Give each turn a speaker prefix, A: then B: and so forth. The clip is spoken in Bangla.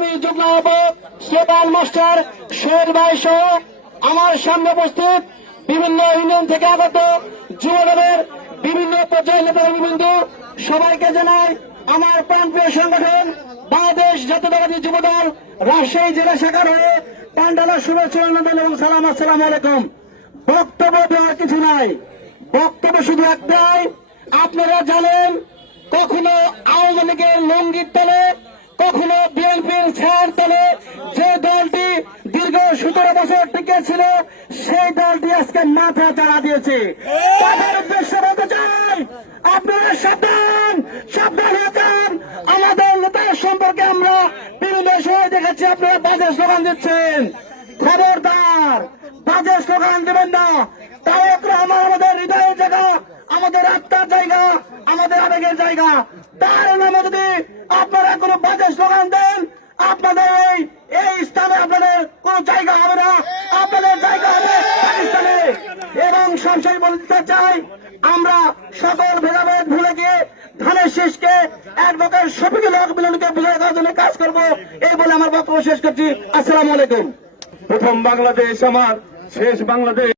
A: আমি যুগ্ম আহ্বায়ক মাস্টার শহীদ ভাই সহ আমার সামনে উপস্থিত বিভিন্ন ইউনিয়ন থেকে আগত যুবদলের বিভিন্ন পর্যায়ের নেতাকর্মীবৃন্দ, সবাইকে জানাই আমার প্রাণপ্রিয় সংগঠন বাংলাদেশ জাতীয়তাবাদী যুবদল রাজশাহী জেলা শাখার হয়ে পান্ডালা শুভেচ্ছা অভিনন্দন এবং সালাম, আসসালাম আলাইকুম। বক্তব্য দেওয়ার কিছু নাই। বক্তব্য শুধু একটাই, আপনারা জানেন কখনো আওয়ামী লীগের লঙ্গির তলে, কখনো তলে যে দলটি দীর্ঘ সতেরো বছর টিকে ছিল, সেই দলটি আজকে মাথা চাড়া দিয়েছে। তাদের উদ্দেশ্য বলতে চাই, আপনারা সাবধান সাবধান যান আমাদের নেতার সম্পর্কে আমরা বিভিন্ন সময় দেখেছি, আপনারা বাজে স্লোগান দিচ্ছেন। খবরদার, বাজে স্লোগান দেবেন না। তারেক রহমান আমাদের হৃদয়ের জায়গা, আমাদের আত্মার জায়গা, আমাদের আবেগের জায়গা। তার নামে যদি আপনারা কোনো বাজে স্লোগান দেন আপনাদের এই এই স্থানে আপনাদের কোন জায়গা হবে না। আপনাদের জায়গা হবে পাকিস্তানে। এবং সবসময় বলতে চাই, আমরা সকল ভেদাভেদ ভুলে গিয়ে ধানের শীষকে অ্যাডভোকেট শফিকুল হক মিলনকে বুঝে দেওয়ার জন্য কাজ করব, এই বলে আমার বক্তব্য শেষ করছি। আসসালামু আলাইকুম।
B: প্রথম বাংলাদেশ, আমার শেষ বাংলাদেশ।